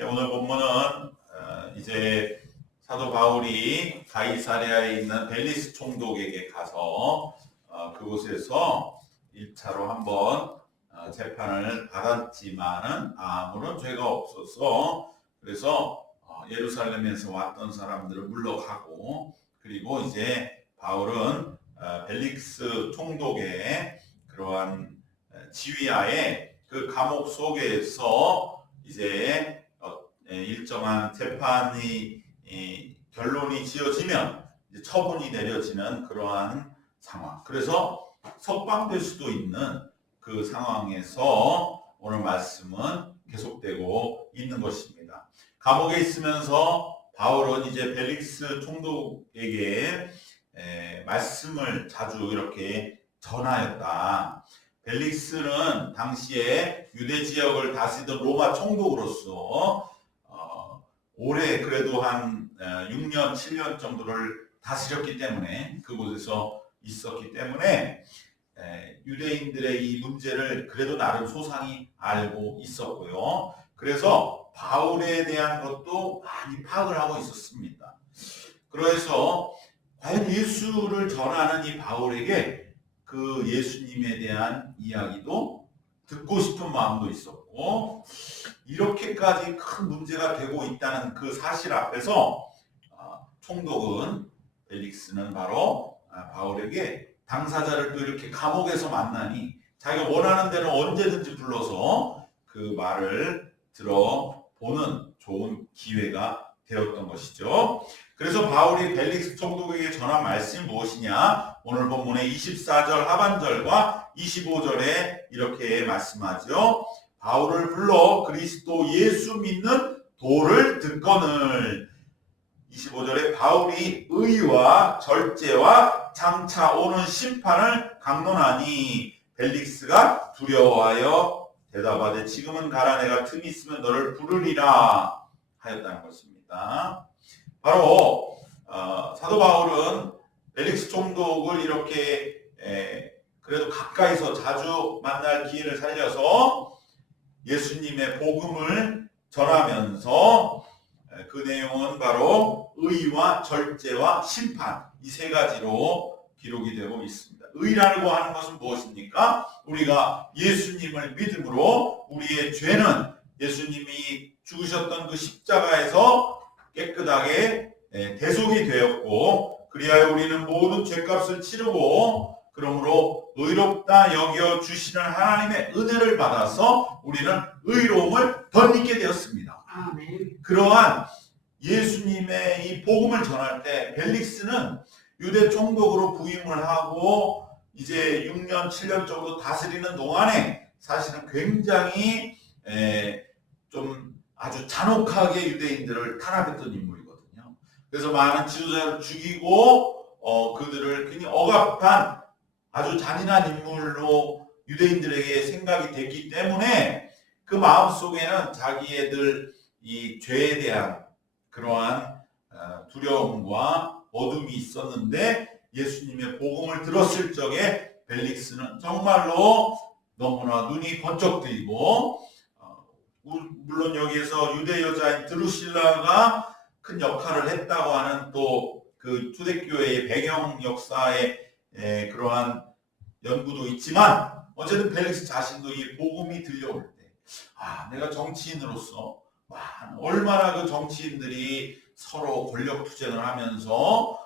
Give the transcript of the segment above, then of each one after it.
오늘 본문은 이제 사도 바울이 가이사랴에 있는 벨리스 총독에게 가서 그곳에서 1차로 한번 재판을 받았지만은 아무런 죄가 없어서 그래서 예루살렘에서 왔던 사람들을 물러가고 그리고 이제 바울은 벨릭스 총독의 그러한 지휘하에 그 감옥 속에서 이제 일정한 재판이 결론이 지어지면 이제 처분이 내려지는 그러한 상황. 그래서 석방될 수도 있는 그 상황에서 오늘 말씀은 계속되고 있는 것입니다. 감옥에 있으면서 바울은 이제 벨릭스 총독에게 말씀을 자주 이렇게 전하였다. 벨릭스는 당시에 유대 지역을 다스리던 로마 총독으로서 오래 그래도 한 6년, 7년 정도를 다스렸기 때문에 그곳에서 있었기 때문에 유대인들의 이 문제를 그래도 나름 소상히 알고 있었고요. 그래서 바울에 대한 것도 많이 파악을 하고 있었습니다. 그래서 과연 예수를 전하는 이 바울에게 그 예수님에 대한 이야기도 듣고 싶은 마음도 있었고 이렇게까지 큰 문제가 되고 있다는 그 사실 앞에서 총독은 벨릭스는 바로 바울에게 당사자를 또 이렇게 감옥에서 만나니 자기가 원하는 대로 언제든지 불러서 그 말을 들어보는 좋은 기회가 되었던 것이죠. 그래서 바울이 벨릭스 총독에게 전한 말씀이 무엇이냐? 오늘 본문의 24절 하반절과 25절에 이렇게 말씀하죠. 바울을 불러 그리스도 예수 믿는 도를 듣거늘. 25절에 바울이 의와 절제와 장차 오는 심판을 강론하니 벨릭스가 두려워하여 대답하되 지금은 가라, 내가 틈이 있으면 너를 부르리라 하였다는 것입니다. 바로 사도 바울은 벨릭스 총독을 이렇게 그래도 가까이서 자주 만날 기회를 살려서 예수님의 복음을 전하면서 그 내용은 바로 의와 절제와 심판 이 세 가지로 기록이 되고 있습니다. 의라고 하는 것은 무엇입니까? 우리가 예수님을 믿음으로 우리의 죄는 예수님이 죽으셨던 그 십자가에서 깨끗하게 대속이 되었고 그리하여 우리는 모든 죄값을 치르고 그러므로 의롭다 여겨 주시는 하나님의 은혜를 받아서 우리는 의로움을 덧입게 되었습니다. 아멘. 그러한 예수님의 이 복음을 전할 때 벨릭스는 유대 총독으로 부임을 하고 이제 6년, 7년 정도 다스리는 동안에 사실은 굉장히 좀 아주 잔혹하게 유대인들을 탄압했던 인물이거든요. 그래서 많은 지도자를 죽이고 그들을 굉장히 억압한 아주 잔인한 인물로 유대인들에게 생각이 됐기 때문에 그 마음속에는 자기애들 이 죄에 대한 그러한 두려움과 어둠이 있었는데 예수님의 복음을 들었을 적에 벨릭스는 정말로 너무나 눈이 번쩍 뜨이고 물론 여기에서 유대 여자인 드루실라가 큰 역할을 했다고 하는 또 그 초대교회의 배경 역사에 그러한 연구도 있지만 어쨌든 벨릭스 자신도 이 복음이 들려올 때 내가 정치인으로서 얼마나 그 정치인들이 서로 권력 투쟁을 하면서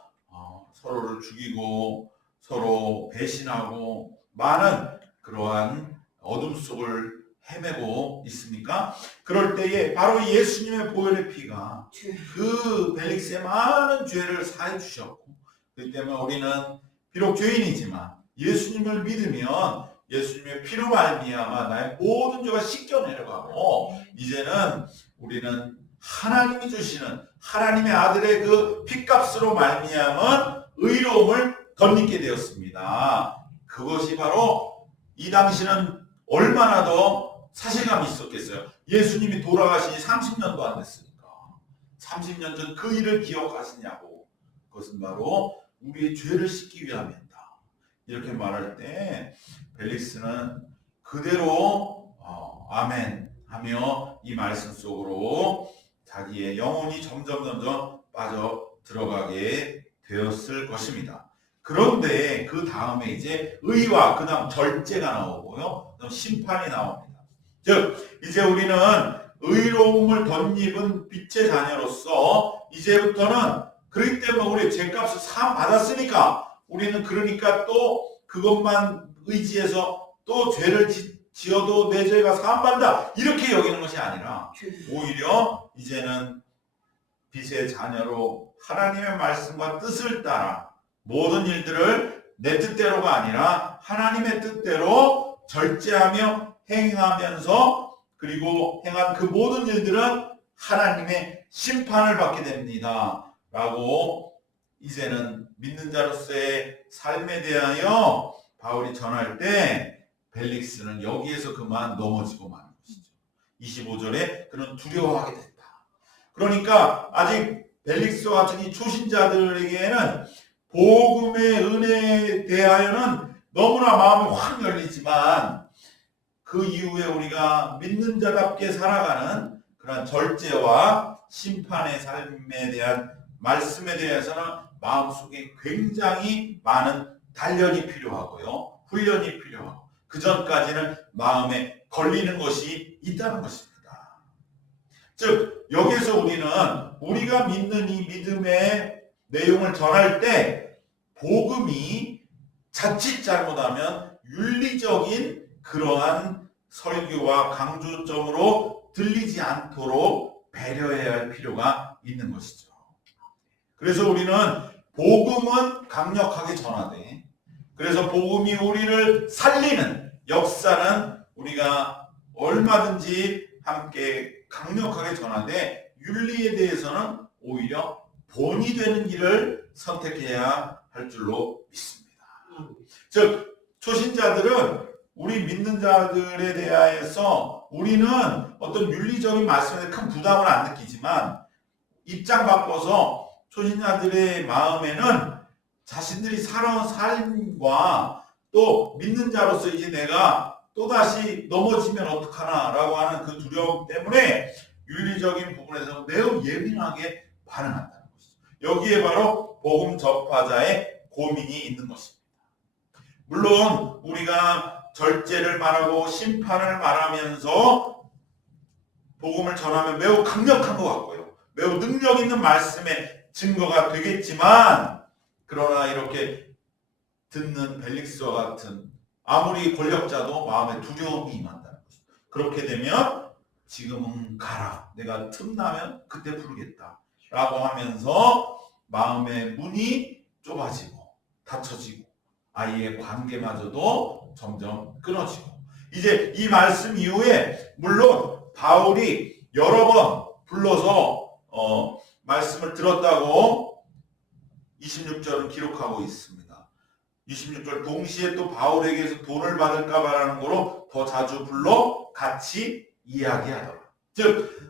서로를 죽이고 서로 배신하고 많은 그러한 어둠 속을 헤매고 있습니까? 그럴 때에 바로 예수님의 보혈의 피가 그 벨릭스의 많은 죄를 사해 주셨고 그렇기 때문에 우리는 비록 죄인이지만 예수님을 믿으면 예수님의 피로 말미암아 나의 모든 죄가 씻겨 내려가고 이제는 우리는 하나님이 주시는 하나님의 아들의 그 피값으로 말미암은 의로움을 덧입게 되었습니다. 그것이 바로 이 당시는 얼마나 더 사실감이 있었겠어요. 예수님이 돌아가신 지 30년도 안 됐으니까 30년 전 그 일을 기억하시냐고. 그것은 바로 우리의 죄를 씻기 위함이다. 이렇게 말할 때 벨릭스는 그대로 아멘 하며 이 말씀 속으로 자기의 영혼이 점점 빠져 들어가게 되었을 것입니다. 그런데 그 다음에 이제 의와 그 다음 절제가 나오고요. 그다음 심판이 나옵니다. 즉 이제 우리는 의로움을 덧입은 빛의 자녀로서 이제부터는 그렇기 때문에 우리 죄값을 사함 받았으니까 우리는 그러니까 또 그것만 의지해서 또 죄를 지어도 내 죄가 사함받는다 이렇게 여기는 것이 아니라 오히려 이제는 빛의 자녀로 하나님의 말씀과 뜻을 따라 모든 일들을 내 뜻대로가 아니라 하나님의 뜻대로 절제하며 행하면서 그리고 행한 그 모든 일들은 하나님의 심판을 받게 됩니다. 라고 이제는 믿는 자로서의 삶에 대하여 바울이 전할 때 벨릭스는 여기에서 그만 넘어지고 마는 것이죠. 25절에 그는 두려워하게 됐다. 그러니까 아직 벨릭스와 같은 이 초신자들에게는 복음의 은혜에 대하여는 너무나 마음이 확 열리지만 그 이후에 우리가 믿는 자답게 살아가는 그런 절제와 심판의 삶에 대한 말씀에 대해서는 마음속에 굉장히 많은 단련이 필요하고요. 훈련이 필요하고 그 전까지는 마음에 걸리는 것이 있다는 것입니다. 즉 여기서 우리는 우리가 믿는 이 믿음의 내용을 전할 때 복음이 자칫 잘못하면 윤리적인 그러한 설교와 강조점으로 들리지 않도록 배려해야 할 필요가 있는 것이죠. 그래서 우리는 복음은 강력하게 전하되 그래서 복음이 우리를 살리는 역사는 우리가 얼마든지 함께 강력하게 전하되 윤리에 대해서는 오히려 본이 되는 길을 선택해야 할 줄로 믿습니다. 즉 초신자들은 우리 믿는 자들에 대해서 우리는 어떤 윤리적인 말씀에 큰 부담을 안 느끼지만 입장 바꿔서 초신자들의 마음에는 자신들이 살아온 삶과 또 믿는 자로서 이제 내가 또다시 넘어지면 어떡하나 라고 하는 그 두려움 때문에 윤리적인 부분에서 매우 예민하게 반응한다는 것이죠. 여기에 바로 복음 접하자의 고민이 있는 것입니다. 물론 우리가 절제를 말하고 심판을 말하면서 복음을 전하면 매우 강력한 것 같고요. 매우 능력 있는 말씀의 증거가 되겠지만 그러나 이렇게 듣는 벨릭스와 같은 아무리 권력자도 마음에 두려움이 임한다는 것입니다. 그렇게 되면 지금은 가라. 내가 틈나면 그때 부르겠다. 라고 하면서 마음의 문이 좁아지고 닫혀지고 아이의 관계마저도 점점 끊어지고 이제 이 말씀 이후에 물론 바울이 여러 번 불러서 말씀을 들었다고 26절은 기록하고 있습니다. 26절 동시에 또 바울에게서 돈을 받을까 봐라는 거로 더 자주 불러 같이 이야기하더라. 즉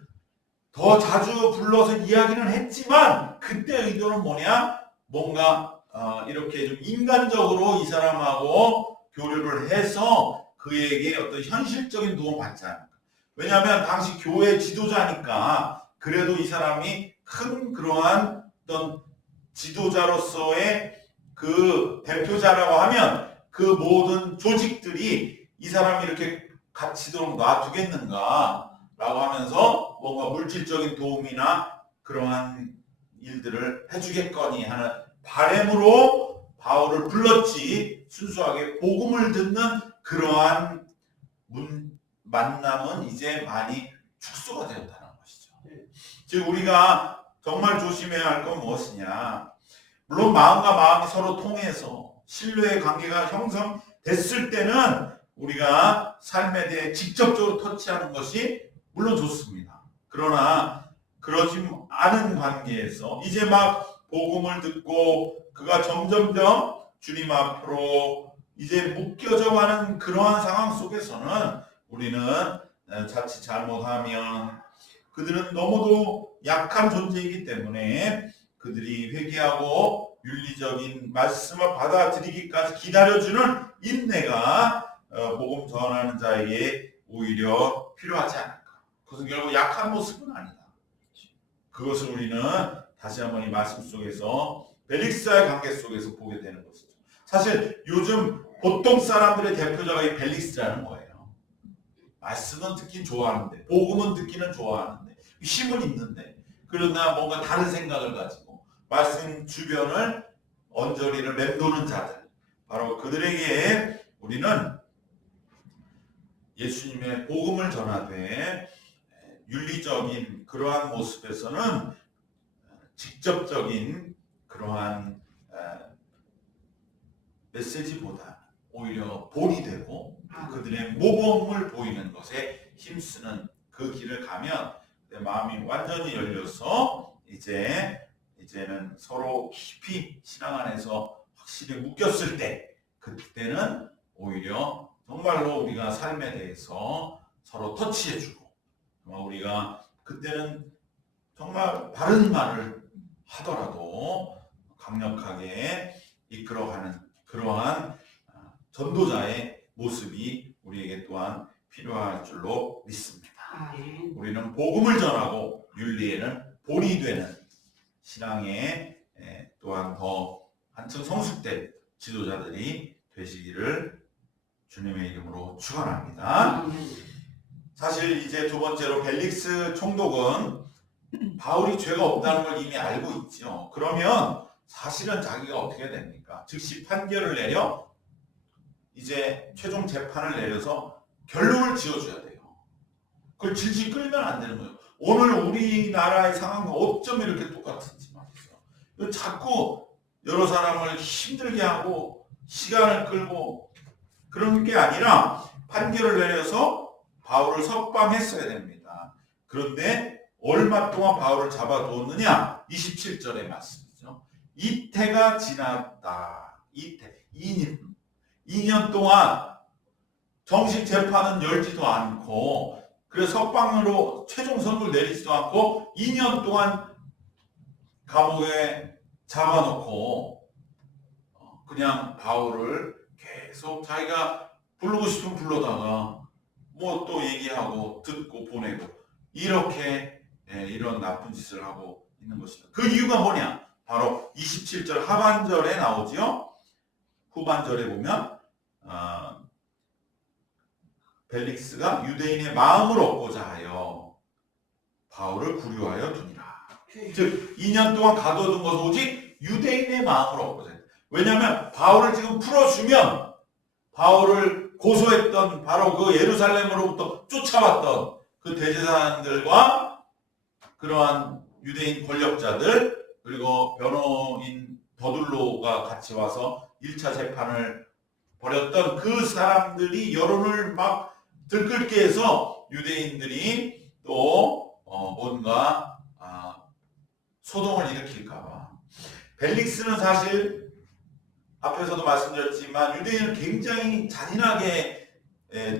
더 자주 불러서 이야기는 했지만 그때 의도는 뭐냐? 뭔가 이렇게 좀 인간적으로 이 사람하고 교류를 해서 그에게 어떤 현실적인 도움 받지 않을까. 왜냐하면 당시 교회 지도자니까 그래도 이 사람이 큰 그러한 어떤 지도자로서의 그 대표자라고 하면 그 모든 조직들이 이 사람이 이렇게 같이도록 놔두겠는가 라고 하면서 뭔가 물질적인 도움이나 그러한 일들을 해주겠거니 하는 바람으로 바울을 불렀지 순수하게 복음을 듣는 그러한 만남은 이제 많이 축소가 되었다는 것이죠. 즉 우리가 정말 조심해야 할 건 무엇이냐. 물론 마음과 마음이 서로 통해서 신뢰의 관계가 형성됐을 때는 우리가 삶에 대해 직접적으로 터치하는 것이 물론 좋습니다. 그러나 그러지 않은 관계에서 이제 막 복음을 듣고 그가 점점점 주님 앞으로 이제 묶여져 가는 그러한 상황 속에서는 우리는 자칫 잘못하면 그들은 너무도 약한 존재이기 때문에 그들이 회개하고 윤리적인 말씀을 받아들이기까지 기다려주는 인내가 복음 전하는 자에게 오히려 필요하지 않을까. 그것은 결국 약한 모습은 아니다. 그것을 우리는 다시 한번 이 말씀 속에서 벨릭스와의 관계 속에서 보게 되는 것이죠. 사실 요즘 보통 사람들의 대표자가 이 벨릭스라는 거예요. 말씀은 듣긴 좋아하는데, 복음은 듣기는 좋아하는데, 힘은 있는데, 그러나 뭔가 다른 생각을 가지고 말씀 주변을 언저리를 맴도는 자들, 바로 그들에게 우리는 예수님의 복음을 전하되 윤리적인 그러한 모습에서는 직접적인 그러한 메시지보다 오히려 본이 되고 그들의 모범을 보이는 것에 힘쓰는 그 길을 가면 내 마음이 완전히 열려서 이제는 서로 깊이 신앙 안에서 확실히 묶였을 때, 그때는 오히려 정말로 우리가 삶에 대해서 서로 터치해주고, 우리가 그때는 정말 바른 말을 하더라도 강력하게 이끌어가는 그러한 전도자의 모습이 우리에게 또한 필요할 줄로 믿습니다. 우리는 복음을 전하고 윤리에는 본이 되는 신앙에 또한 더 한층 성숙된 지도자들이 되시기를 주님의 이름으로 축원합니다. 사실 이제 두 번째로 벨릭스 총독은 바울이 죄가 없다는 걸 이미 알고 있죠. 그러면 사실은 자기가 어떻게 됩니까? 즉시 판결을 내려 이제 최종 재판을 내려서 결론을 지어줘야 돼요. 그걸 질질 끌면 안 되는 거예요. 오늘 우리나라의 상황과 어쩜 이렇게 똑같은지 말이죠. 자꾸 여러 사람을 힘들게 하고 시간을 끌고 그런 게 아니라 판결을 내려서 바울을 석방했어야 됩니다. 그런데 얼마 동안 바울을 잡아두었느냐? 27절의 말씀이죠. 이태가 지났다. 2년 동안 정식 재판은 열지도 않고, 그래서 석방으로 최종 선고를 내리지도 않고 2년 동안 감옥에 잡아놓고 그냥 바울을 계속 자기가 부르고 싶으면 불러다가 뭐 또 얘기하고 듣고 보내고 이렇게 이런 나쁜 짓을 하고 있는 것입니다. 그 이유가 뭐냐? 바로 27절 하반절에 나오지요. 후반절에 보면 벨릭스가 유대인의 마음을 얻고자 하여 바울을 구류하여 두니라. 즉 2년 동안 가둬둔 것은 오직 유대인의 마음을 얻고자 했다. 왜냐하면 바울을 지금 풀어주면 바울을 고소했던 바로 그 예루살렘으로부터 쫓아왔던 그 대제사장들과 그러한 유대인 권력자들, 그리고 변호인 더둘로가 같이 와서 1차 재판을 벌였던 그 사람들이 여론을 막 들끓게 해서 유대인들이 또 뭔가 소동을 일으킬까봐. 벨릭스는 사실 앞에서도 말씀드렸지만 유대인을 굉장히 잔인하게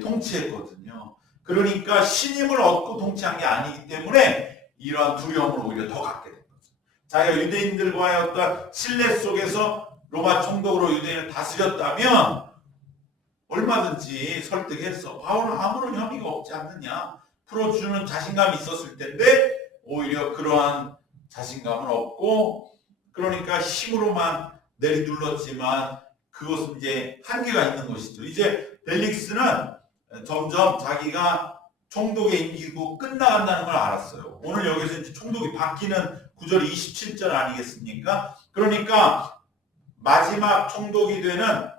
통치했거든요. 그러니까 신임을 얻고 통치한 게 아니기 때문에 이러한 두려움을 오히려 더 갖게 된 거죠. 자기가 유대인들과의 어떤 신뢰 속에서 로마 총독으로 유대인을 다스렸다면 얼마든지 설득해서 바울은 아무런 혐의가 없지 않느냐 풀어주는 자신감이 있었을 텐데 오히려 그러한 자신감은 없고, 그러니까 힘으로만 내리둘렀지만 그것은 이제 한계가 있는 것이죠. 이제 벨릭스는 점점 자기가 총독의 임기고 끝나간다는 걸 알았어요. 오늘 여기서 이제 총독이 바뀌는 구절이 27절 아니겠습니까? 그러니까 마지막 총독이 되는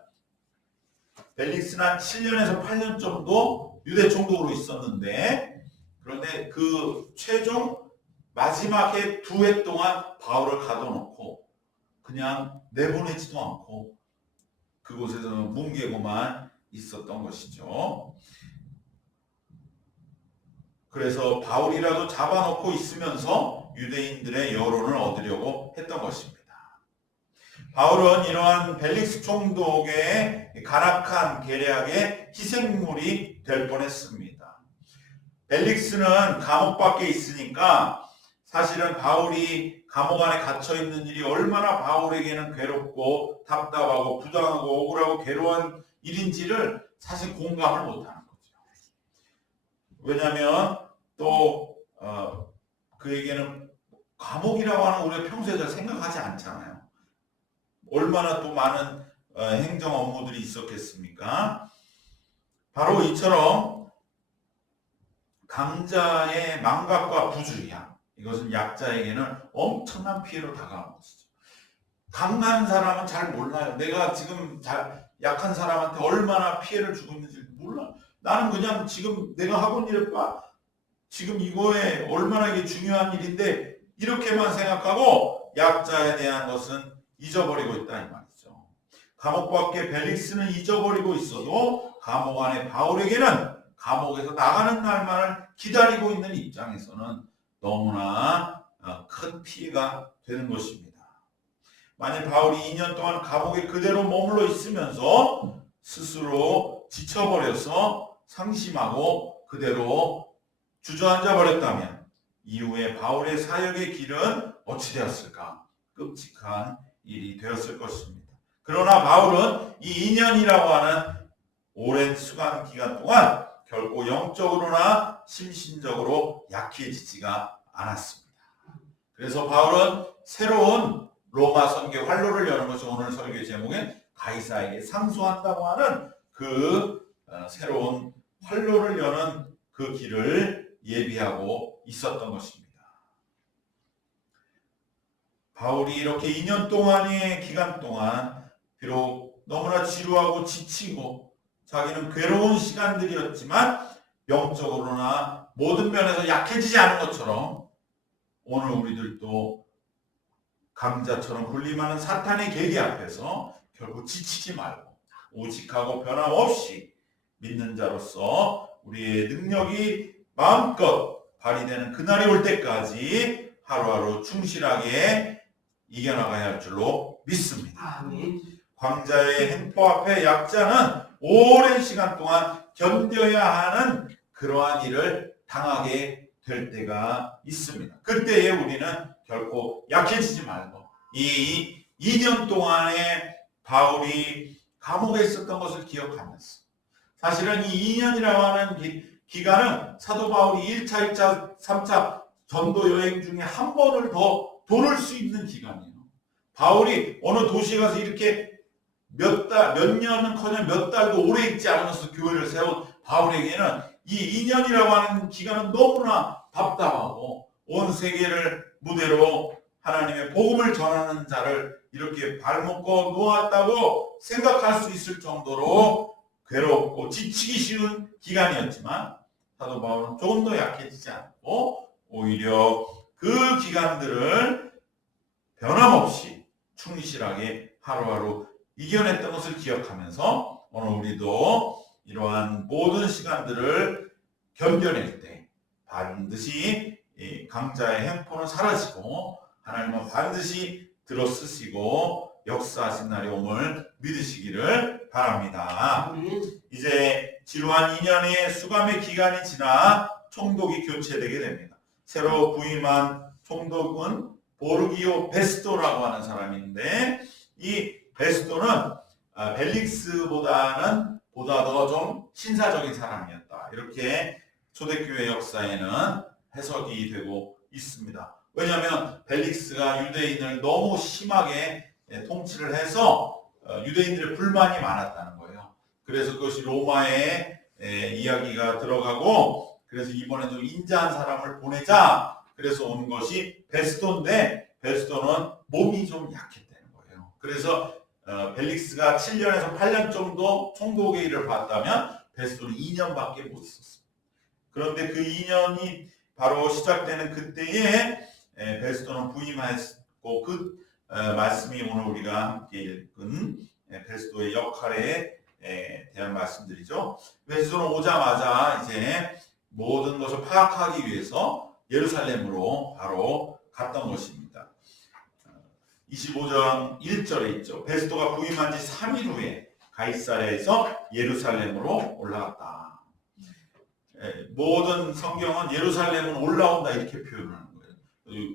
벨릭스는 한 7년에서 8년 정도 유대 총독으로 있었는데, 그런데 그 최종 마지막 해 2해 동안 바울을 가둬놓고 그냥 내보내지도 않고 그곳에서 뭉개고만 있었던 것이죠. 그래서 바울이라도 잡아놓고 있으면서 유대인들의 여론을 얻으려고 했던 것입니다. 바울은 이러한 벨릭스 총독의 간악한 계략의 희생물이 될 뻔했습니다. 벨릭스는 감옥 밖에 있으니까 사실은 바울이 감옥 안에 갇혀 있는 일이 얼마나 바울에게는 괴롭고 답답하고 부당하고 억울하고 괴로운 일인지를 사실 공감을 못하는 거죠. 왜냐하면 또 또 그에게는 감옥이라고 하는 우리가 평소에 잘 생각하지 않잖아요. 얼마나 또 많은 행정 업무들이 있었겠습니까? 바로 이처럼 강자의 망각과 부주의함, 이것은 약자에게는 엄청난 피해로 다가오는 것이죠. 강한 사람은 잘 몰라요. 내가 지금 약한 사람한테 얼마나 피해를 주고 있는지 몰라. 나는 그냥 지금 내가 하고 있는 일을 지금 이거에 얼마나 이게 중요한 일인데 이렇게만 생각하고 약자에 대한 것은 잊어버리고 있다 이 말이죠. 감옥 밖에 벨릭스는 잊어버리고 있어도 감옥 안에 바울에게는 감옥에서 나가는 날만을 기다리고 있는 입장에서는 너무나 큰 피해가 되는 것입니다. 만일 바울이 2년 동안 감옥에 그대로 머물러 있으면서 스스로 지쳐버려서 상심하고 그대로 주저앉아 버렸다면 이후에 바울의 사역의 길은 어찌 되었을까? 끔찍한 일이 되었을 것입니다. 그러나 바울은 이 2년이라고 하는 오랜 수강 기간 동안 결코 영적으로나 심신적으로 약해지지가 않았습니다. 그래서 바울은 새로운 로마 선교 활로를 여는 것이 오늘 설교 제목에 가이사에게 상소한다고 하는 그 새로운 활로를 여는 그 길을 예비하고 있었던 것입니다. 바울이 이렇게 2년 동안의 기간 동안 비록 너무나 지루하고 지치고 자기는 괴로운 시간들이었지만 영적으로나 모든 면에서 약해지지 않은 것처럼 오늘 우리들도 강자처럼 군림하는 사탄의 계기 앞에서 결국 지치지 말고 오직하고 변함없이 믿는 자로서 우리의 능력이 마음껏 발휘되는 그날이 올 때까지 하루하루 충실하게 이겨나가야 할 줄로 믿습니다. 아멘. 광자의 횡포 앞에 약자는 오랜 시간 동안 견뎌야 하는 그러한 일을 당하게 될 때가 있습니다. 그때에 우리는 결코 약해지지 말고 이 2년 동안에 바울이 감옥에 있었던 것을 기억하면서 사실은 이 2년이라고 하는 기간은 사도 바울이 1차, 2차, 3차 전도 여행 중에 한 번을 더 돌을 수 있는 기간이에요. 바울이 어느 도시에 가서 이렇게 몇 년은커녕 몇 달도 오래 있지 않으면서 교회를 세운 바울에게는 이 2년이라고 하는 기간은 너무나 답답하고 온 세계를 무대로 하나님의 복음을 전하는 자를 이렇게 발묶어 놓았다고 생각할 수 있을 정도로 괴롭고 지치기 쉬운 기간이었지만 사도 바울은 조금 더 약해지지 않고 오히려 그 기간들을 변함없이 충실하게 하루하루 이겨냈던 것을 기억하면서 오늘 우리도 이러한 모든 시간들을 견뎌낼 때 반드시 강자의 횡포는 사라지고 하나님은 반드시 들어쓰시고 역사하신 날이 옴을 믿으시기를 바랍니다. 이제 지루한 2년의 수감의 기간이 지나 총독이 교체되게 됩니다. 새로 부임한 총독은 보르기오 베스토라고 하는 사람인데 이 베스토는 벨릭스보다는 보다 더 좀 신사적인 사람이었다. 이렇게 초대교회 역사에는 해석이 되고 있습니다. 왜냐하면 벨릭스가 유대인을 너무 심하게 통치를 해서 유대인들의 불만이 많았다는 거예요. 그래서 그것이 로마에 이야기가 들어가고 그래서 이번에 좀 인자한 사람을 보내자 그래서 온 것이 베스토인데 베스토는 몸이 좀 약했다는 거예요. 그래서 벨릭스가 7년에서 8년 정도 총독의 일을 봤다면 베스토는 2년밖에 못 있었습니다. 그런데 그 2년이 바로 시작되는 그때에 베스토는 부임했고 그 말씀이 오늘 우리가 함께 읽은 베스토의 역할에 대한 말씀들이죠. 베스토는 오자마자 이제 모든 것을 파악하기 위해서 예루살렘으로 바로 갔던 것입니다. 25장 1절에 있죠. 베스토가 부임한 지 3일 후에 가이사랴에서 예루살렘으로 올라갔다. 모든 성경은 예루살렘은 올라온다 이렇게 표현하는 거예요.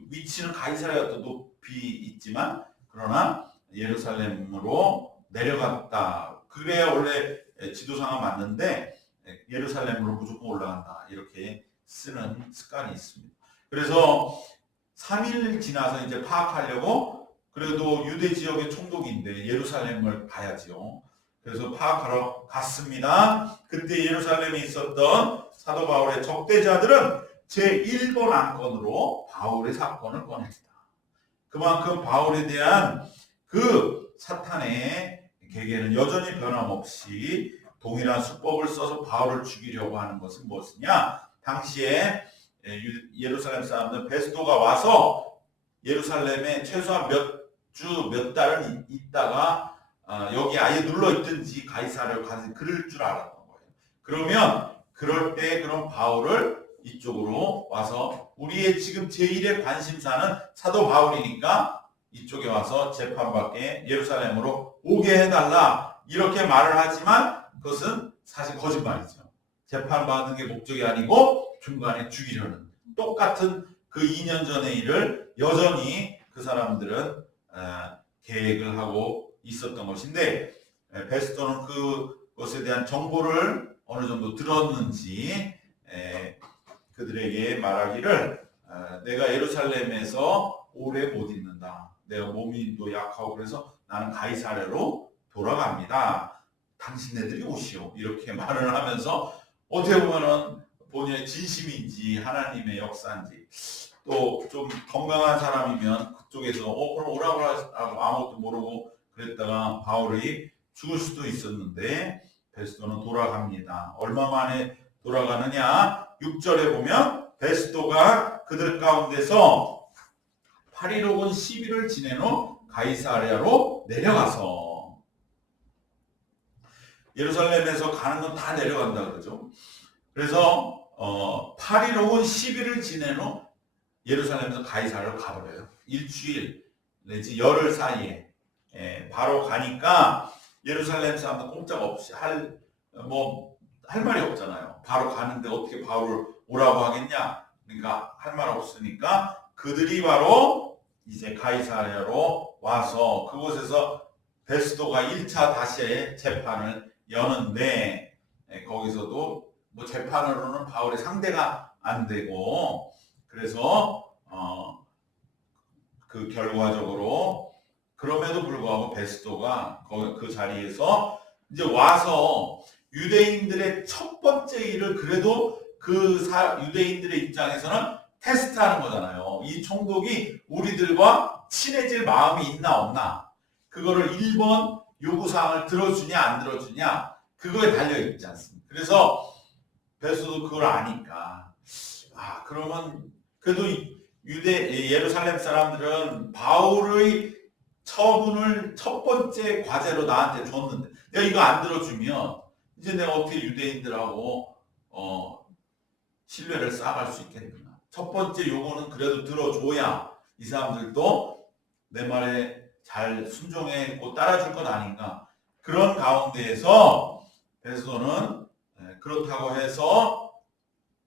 위치는 가이사랴가 더 높이 있지만 그러나 예루살렘으로 내려갔다. 그래야 원래 지도상은 맞는데 예루살렘으로 무조건 올라간다. 이렇게 쓰는 습관이 있습니다. 그래서 3일 지나서 이제 파악하려고 그래도 유대 지역의 총독인데 예루살렘을 가야죠. 그래서 파악하러 갔습니다. 그때 예루살렘에 있었던 사도 바울의 적대자들은 제1번 안건으로 바울의 사건을 꺼냈다. 그만큼 바울에 대한 그 사탄의 계계는 여전히 변함없이 동일한 수법을 써서 바울을 죽이려고 하는 것은 무엇이냐? 당시에 예루살렘 사람들 베스도가 와서 예루살렘에 최소한 몇 주, 몇 달은 있다가 여기 아예 눌러 있든지 가이사랴로 가든지 그럴 줄 알았던 거예요. 그러면 그럴 때 그럼 바울을 이쪽으로 와서 우리의 지금 제1의 관심사는 사도 바울이니까 이쪽에 와서 재판받게 예루살렘으로 오게 해달라 이렇게 말을 하지만 그것은 사실 거짓말이죠. 재판받는 게 목적이 아니고 중간에 죽이려는 똑같은 그 2년 전의 일을 여전히 그 사람들은 계획을 하고 있었던 것인데 베스도는 그것에 대한 정보를 어느 정도 들었는지 그들에게 말하기를 내가 예루살렘에서 오래 못 있는다. 내가 몸이 또 약하고 그래서 나는 가이사랴로 돌아갑니다. 당신네들이 오시오. 이렇게 말을 하면서 어떻게 보면은 본인의 진심인지 하나님의 역사인지 또 좀 건강한 사람이면 그쪽에서 그럼 오라고 하고 아무것도 모르고 그랬다가 바울이 죽을 수도 있었는데 베스도는 돌아갑니다. 얼마 만에 돌아가느냐? 6절에 보면 베스도가 그들 가운데서 8일 혹은 10일을 지낸 후 가이사랴로 내려가서 예루살렘에서 가는 건 다 내려간다 그러죠. 그래서 8일 혹은 10일을 지낸 후 예루살렘에서 가이사랴로 가버려요. 일주일 내지 열흘 사이에 바로 가니까 예루살렘 사람들 꼼짝없이 할 말이 없잖아요. 바로 가는데 어떻게 바울을 오라고 하겠냐? 그러니까 할 말 없으니까 그들이 바로 이제 가이사랴로 와서 그곳에서 베스도가 1차 다시 재판을 여는데 거기서도 재판으로는 바울의 상대가 안 되고 그래서 그 결과적으로 그럼에도 불구하고 베스도가 그 자리에서 이제 와서 유대인들의 첫 번째 일을 그래도 유대인들의 입장에서는 테스트하는 거잖아요. 이 총독이 우리들과 친해질 마음이 있나 없나 그거를 1번 요구사항을 들어주냐 안 들어주냐 그거에 달려있지 않습니까? 그래서 베스도도 그걸 아니까 그러면 그래도 예루살렘 사람들은 바울의 처분을 첫 번째 과제로 나한테 줬는데 내가 이거 안 들어주면 이제 내가 어떻게 유대인들하고 신뢰를 쌓아갈 수 있겠느냐. 첫 번째 요구는 그래도 들어줘야 이 사람들도 내 말에 잘 순종하고 따라줄 것 아닌가. 그런 가운데에서 베스도는 그렇다고 해서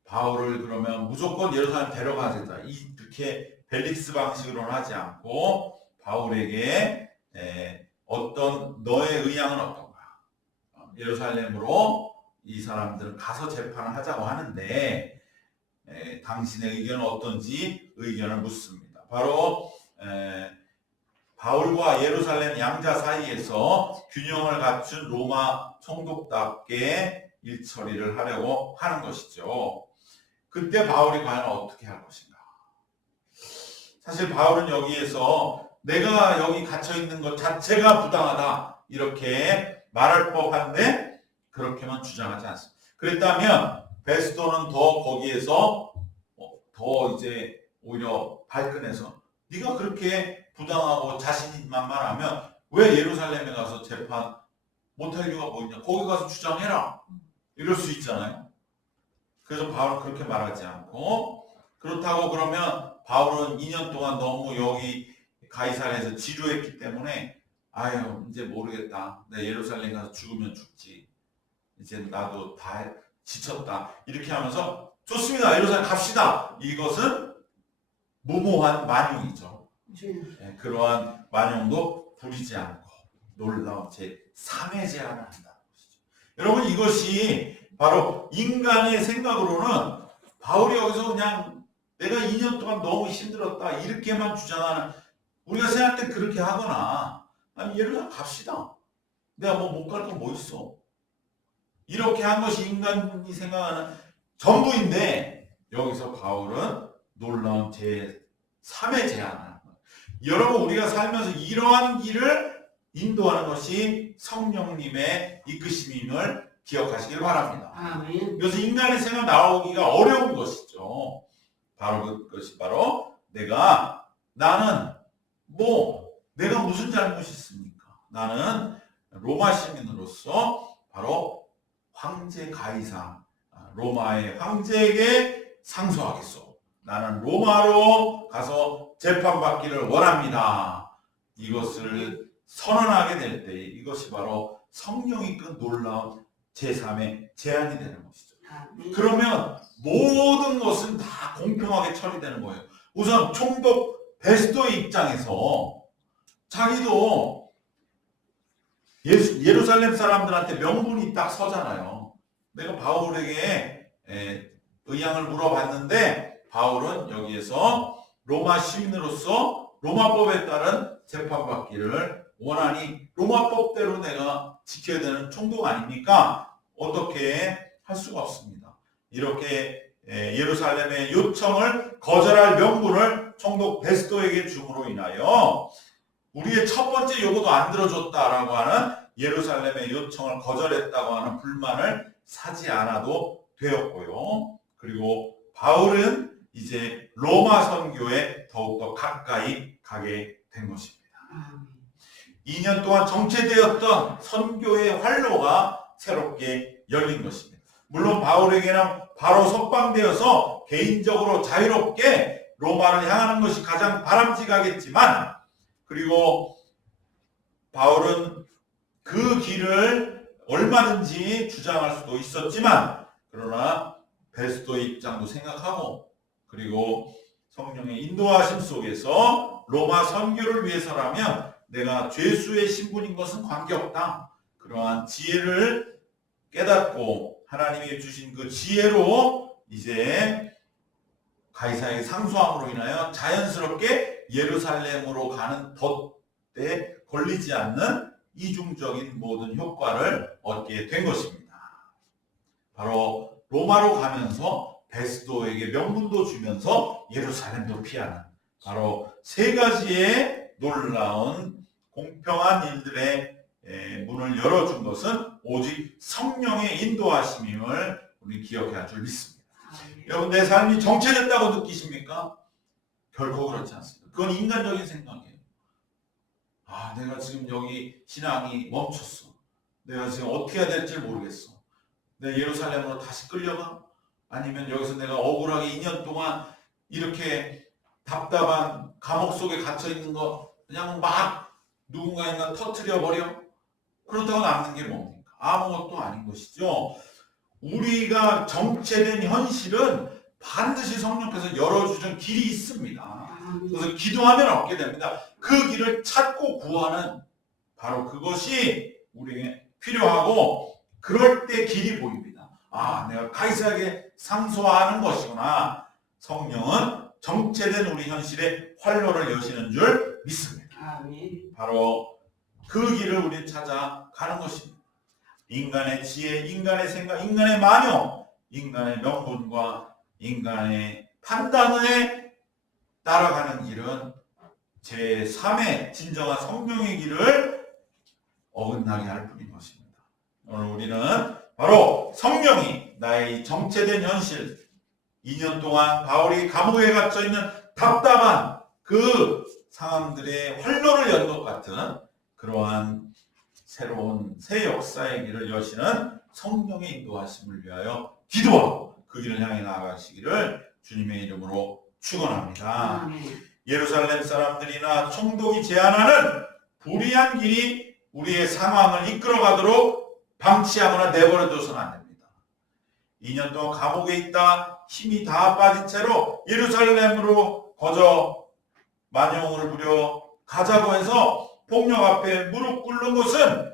바울을 그러면 무조건 예루살렘 데려가야 된다. 이렇게 벨릭스 방식으로는 하지 않고 바울에게 어떤 너의 의향은 어떤가? 예루살렘으로 이 사람들은 가서 재판을 하자고 하는데 당신의 의견은 어떤지 의견을 묻습니다. 바로 바울과 예루살렘 양자 사이에서 균형을 갖춘 로마 총독답게 일 처리를 하려고 하는 것이죠. 그때 바울이 과연 어떻게 할 것인가? 사실 바울은 여기에서 내가 여기 갇혀 있는 것 자체가 부당하다 이렇게 말할 법한데 그렇게만 주장하지 않습니다. 그랬다면 베스도는 더 거기에서 더 이제 오히려 발끈해서 네가 그렇게 부당하고 자신만만하면 왜 예루살렘에 가서 재판 못할 이유가 뭐 있냐? 거기 가서 주장해라. 이럴 수 있잖아요. 그래서 바울은 그렇게 말하지 않고 그렇다고 그러면 바울은 2년 동안 너무 여기 가이사랴에서 지루했기 때문에 아유 이제 모르겠다. 내 예루살렘 가서 죽으면 죽지. 이제 나도 다 지쳤다. 이렇게 하면서 좋습니다. 예루살렘 갑시다. 이것은 무모한 만용이죠. 그러한 만용도 부리지 않고 놀라운 제3의 제안을 한다는 것이죠. 여러분 이것이 바로 인간의 생각으로는 바울이 여기서 그냥 내가 2년 동안 너무 힘들었다 이렇게만 주장하는, 우리가 생각할 때 그렇게 하거나 아니 예루살렘 갑시다. 내가 뭐 못 갈 건 뭐 있어. 이렇게 한 것이 인간이 생각하는 전부인데 여기서 바울은 놀라운 제3의 제안을 하는 거예요. 여러분 우리가 살면서 이러한 길을 인도하는 것이 성령님의 이끄심임을 기억하시길 바랍니다. 아멘. 그래서 인간의 생각 나오기가 어려운 것이죠. 바로 그것이 바로 나는 내가 무슨 잘못이 있습니까? 나는 로마 시민으로서 바로 황제 가이사, 로마의 황제에게 상소하겠소. 나는 로마로 가서 재판받기를 원합니다. 이것을 선언하게 될 때 이것이 바로 성령이 이끈 놀라운 제3의 제안이 되는 것이죠. 그러면 모든 것은 다 공평하게 처리되는 거예요. 우선 총독 베스도의 입장에서 자기도 예루살렘 사람들한테 명분이 딱 서잖아요. 내가 바울에게 의향을 물어봤는데 바울은 여기에서 로마 시민으로서 로마법에 따른 재판받기를 원하니 로마법대로 내가 지켜야 되는 총독 아닙니까? 어떻게 할 수가 없습니다. 이렇게 예루살렘의 요청을 거절할 명분을 총독 베스도에게 줌으로 인하여 우리의 첫 번째 요구도 안 들어줬다라고 하는 예루살렘의 요청을 거절했다고 하는 불만을 사지 않아도 되었고요. 그리고 바울은 이제 로마 선교에 더욱더 가까이 가게 된 것입니다. 2년 동안 정체되었던 선교의 활로가 새롭게 열린 것입니다. 물론 바울에게는 바로 석방되어서 개인적으로 자유롭게 로마를 향하는 것이 가장 바람직하겠지만, 그리고 바울은 그 길을 얼마든지 주장할 수도 있었지만, 그러나 베스도의 입장도 생각하고 그리고 성령의 인도하심 속에서 로마 선교를 위해서라면 내가 죄수의 신분인 것은 관계없다. 그러한 지혜를 깨닫고 하나님이 주신 그 지혜로 이제 가이사에게 상소함으로 인하여 자연스럽게 예루살렘으로 가는 덫에 걸리지 않는 이중적인 모든 효과를 얻게 된 것입니다. 바로 로마로 가면서 베스도에게 명분도 주면서 예루살렘도 피하는 바로 세 가지의 놀라운 공평한 일들의 문을 열어준 것은 오직 성령의 인도하심임을 우리 기억해야 할 줄 믿습니다. 여러분 내 삶이 정체됐다고 느끼십니까? 결코 그렇지 않습니다. 그건 인간적인 생각이에요. 내가 지금 여기 신앙이 멈췄어. 내가 지금 어떻게 해야 될지 모르겠어. 내 예루살렘으로 다시 끌려가? 아니면 여기서 내가 억울하게 2년 동안 이렇게 답답한 감옥 속에 갇혀있는 거 그냥 막 누군가가 터뜨려버려? 그렇다고 남는 게 뭡니까? 아무것도 아닌 것이죠. 우리가 정체된 현실은 반드시 성령께서 열어주신 길이 있습니다. 그래서 기도하면 얻게 됩니다. 그 길을 찾고 구하는 바로 그것이 우리에게 필요하고, 그럴 때 길이 보입니다. 내가 가이사에게 상소하는 것이구나. 성령은 정체된 우리 현실에 활로를 여시는 줄 믿습니다. 바로 그 길을 우리 찾아가는 것입니다. 인간의 지혜, 인간의 생각, 인간의 마녀, 인간의 명분과 인간의 판단에 따라가는 길은 제3의 진정한 성령의 길을 어긋나게 할 뿐인 것입니다. 오늘 우리는 바로 성령이 나의 정체된 현실, 2년 동안 바울이 감옥에 갇혀있는 답답한 그 상황들의 활로를 연 것 같은 그러한 새로운 새 역사의 길을 여시는 성령의 인도하심을 위하여 기도하고 그 길을 향해 나아가시기를 주님의 이름으로 축원합니다. 예루살렘 사람들이나 총독이 제안하는 불의한 길이 우리의 상황을 이끌어가도록 방치하거나 내버려둬서는 안 됩니다. 2년 동안 감옥에 있다 힘이 다 빠진 채로 예루살렘으로 거저 만용을 부려 가자고 해서 폭력 앞에 무릎 꿇는 것은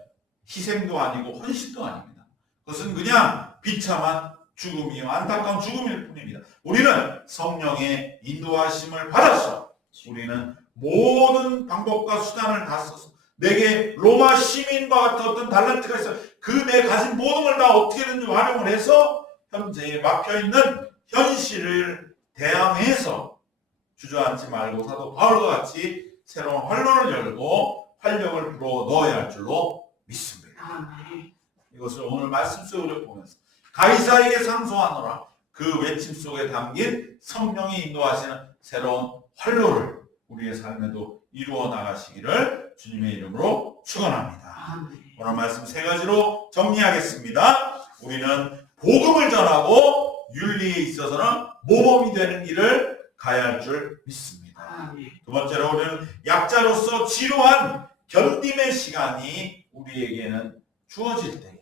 희생도 아니고 헌신도 아닙니다. 그것은 그냥 비참한 죽음이요 안타까운 죽음일 뿐입니다. 우리는 성령의 인도하심을 받아서 우리는 모든 방법과 수단을 다 써서 내게 로마 시민과 같은 어떤 달란트가 있어 그 내 가진 모든 걸 다 어떻게든지 활용을 해서 현재에 막혀있는 현실을 대항해서 주저앉지 말고 사도 바울과 같이 새로운 활로를 열고 활력을 불어 넣어야 할 줄로 믿습니다. 이것을 오늘 말씀 속으로 보면서 가이사에게 상소하노라 그 외침 속에 담긴 성령이 인도하시는 새로운 활로를 우리의 삶에도 이루어 나가시기를 주님의 이름으로 축원합니다. 오늘 말씀 세 가지로 정리하겠습니다. 우리는 복음을 전하고 윤리에 있어서는 모범이 되는 길을 가야 할 줄 믿습니다. 두 번째로 우리는 약자로서 지루한 견딤의 시간이 우리에게는 주어질 때에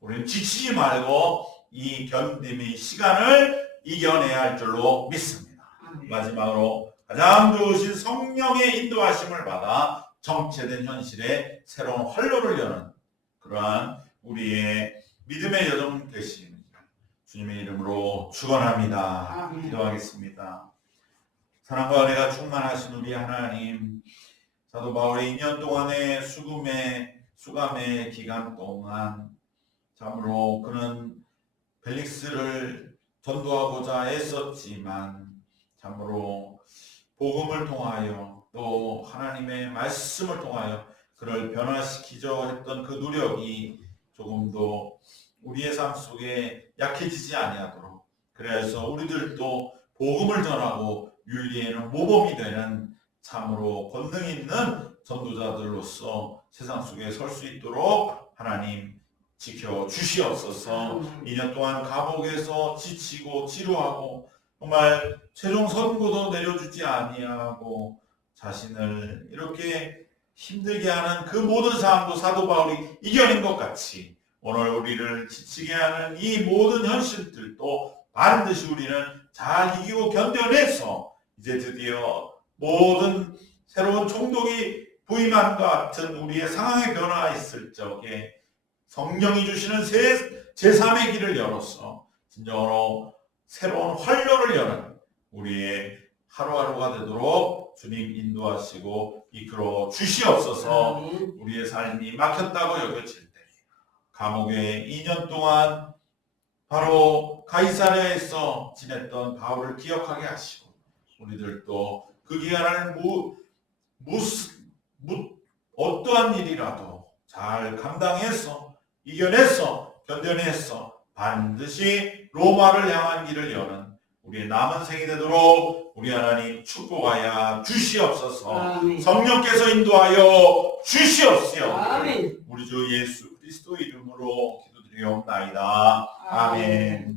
우리는 지치지 말고 이 견딤의 시간을 이겨내야 할 줄로 믿습니다. 마지막으로 가장 좋으신 성령의 인도하심을 받아 정체된 현실에 새로운 활로를 여는 그러한 우리의 믿음의 여정 되시는 주님의 이름으로 축원합니다. 기도하겠습니다. 사랑과 은혜가 충만하신 우리 하나님, 사도 바울의 2년 동안의 수감의 기간 동안 참으로 그는 벨릭스를 전도하고자 애썼지만 참으로 복음을 통하여 또 하나님의 말씀을 통하여 그를 변화시키려 했던 그 노력이 조금도 우리의 삶 속에 약해지지 아니하도록 그래서 우리들도 복음을 전하고 윤리에는 모범이 되는 참으로 권능 있는 전도자들로서 세상 속에 설 수 있도록 하나님 지켜 주시옵소서. 2년 동안 감옥에서 지치고 지루하고 정말 최종 선고도 내려주지 아니하고 자신을 이렇게 힘들게 하는 그 모든 상황도 사도 바울이 이겨낸 것 같이 오늘 우리를 지치게 하는 이 모든 현실들도 반드시 우리는 잘 이기고 견뎌내서 이제 드디어 모든 새로운 총독이 부임한 것 같은 우리의 상황의 변화가 있을 적에 성령이 주시는 제3의 길을 열어서 진정으로 새로운 활로를 여는 우리의 하루하루가 되도록 주님 인도하시고 이끌어 주시옵소서. 우리의 삶이 막혔다고 여겨질 때 감옥에 2년 동안 바로 가이사랴에서 지냈던 바울을 기억하게 하시고 우리들도 그 기간을 어떠한 일이라도 잘 감당해서 이겨내서 견뎌내서 반드시 로마를 향한 길을 여는 우리의 남은 생이 되도록 우리 하나님 축복하여 주시옵소서. 아멘. 성령께서 인도하여 주시옵시오. 아멘. 우리 주 예수 그리스도 이름으로 기도드리옵나이다. 아멘.